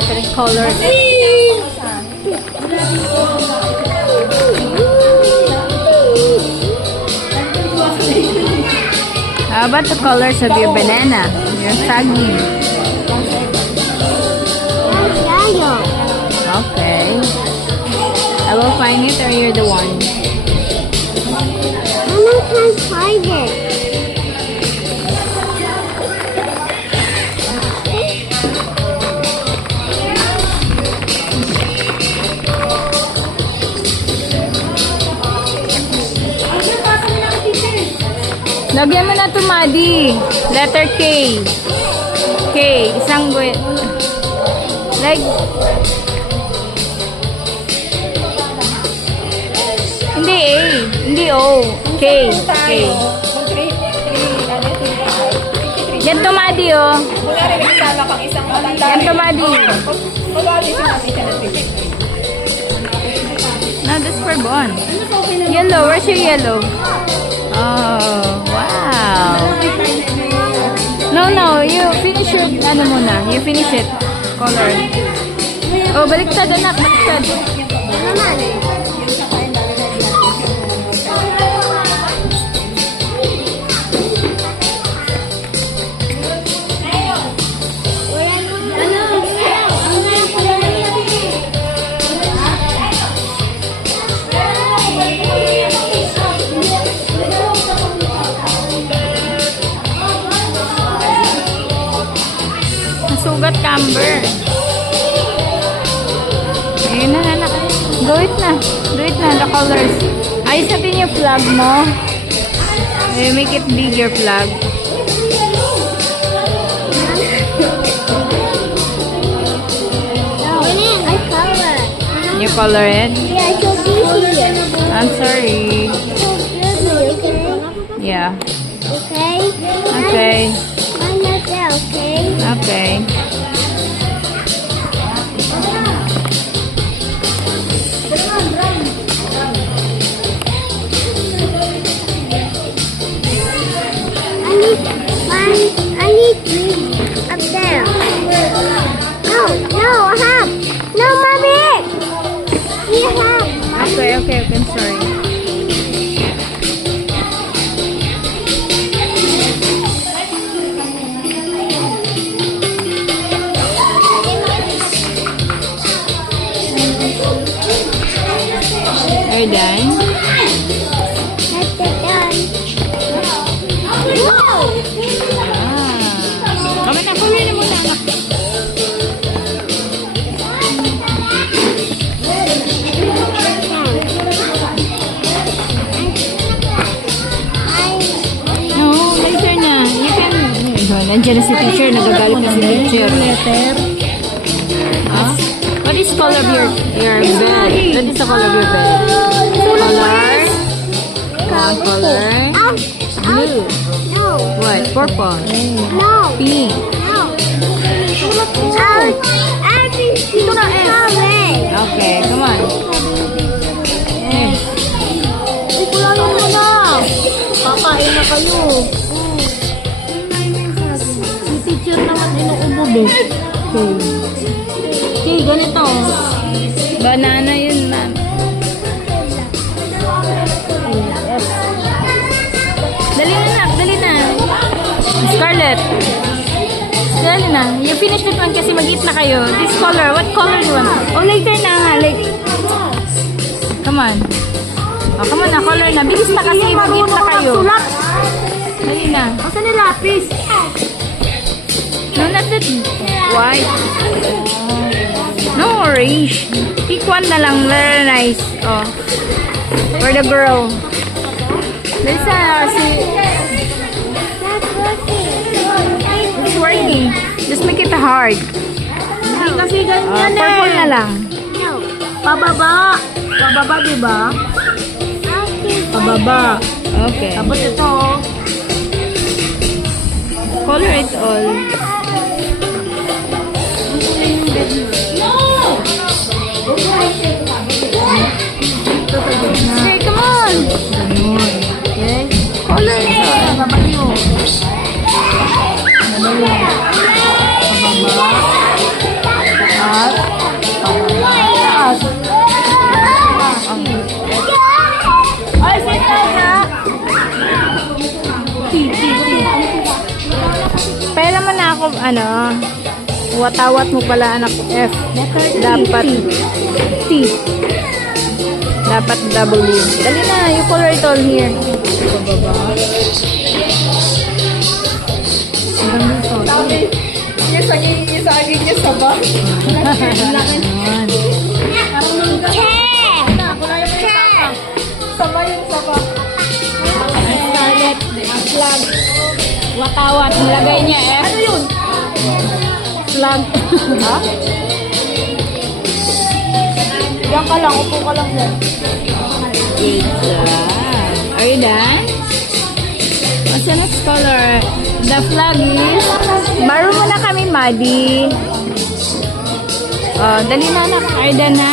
different colors. How about the colors of your banana? Your saging. Okay. I will find it, or you're the one. I can't find it. Lagyan mo na ito, Maddie. Letter K. K. Isang like, hindi A. Hindi O. K. K. Yan to, Maddie, oh. Yan to, Maddie. No, that's for Bon. Yellow. Where's your yellow? Oh, wow. No, you finish your, ano muna, you finish it. Color. Oh, baliktad, anak, baliktad. Sugat camber. Ayun na, anak. Do it na, the colors. Ayos natin yung flag mo. Make it bigger flag. I color. You color it? Yeah, so easy. I'm sorry. Okay? Yeah. Okay? Okay. I'm not there, okay? Okay. I need green up there. No, I have. No, mommy. You have. Okay, I'm sorry. Are you done? That's done. Wow! Kami na, kuwi na muna. No, later na. You can... Nandiyan na si teacher. Nagagalit na si teacher. Huh? What is color of your bed? What is the color of your bed? Color? Color? Blue. No. What? Purple. No. Pink. No. Ito na Okay, come on. Yes. Kulalo mo na. Kakain na kayo. Si teacher naman inuubod eh. Okay, ganito. Banana yun, ma'am. Dali na, nak. Dali na. Scarlett. Dali na. You finish this one kasi mag-eat na kayo. This color. What color do you want? Oh, later na nga. Like, come on. Oh, come on na. Color na. Bilis na kasi mag-eat na kayo. Dali na. Asan ni lapis? No, not that white. No orange. Pick one na lang. Very nice. Oh. For the girl. Lisa, it's working. Just make it hard. Hindi kasi ganyan Purple na lang. Pababa. Pababa, diba? Pababa. Okay. Tapos ito. Color it all. Okay, come on. Okay. Color it all. Pababa nyo. Pababa. ano, watawat mo pala anak F. Dapat T. Dapat W. Dali na, you color it all here. Scarlet, flag. Watawat, nilagay niya F. Ano yun? Flag. Ha? Diyan ka lang, upo ka lang yan. Good job. Are you done? What's the next color? The flag is... Baro mo na kami, Maddie. Oh, dali na anak. Are you done na?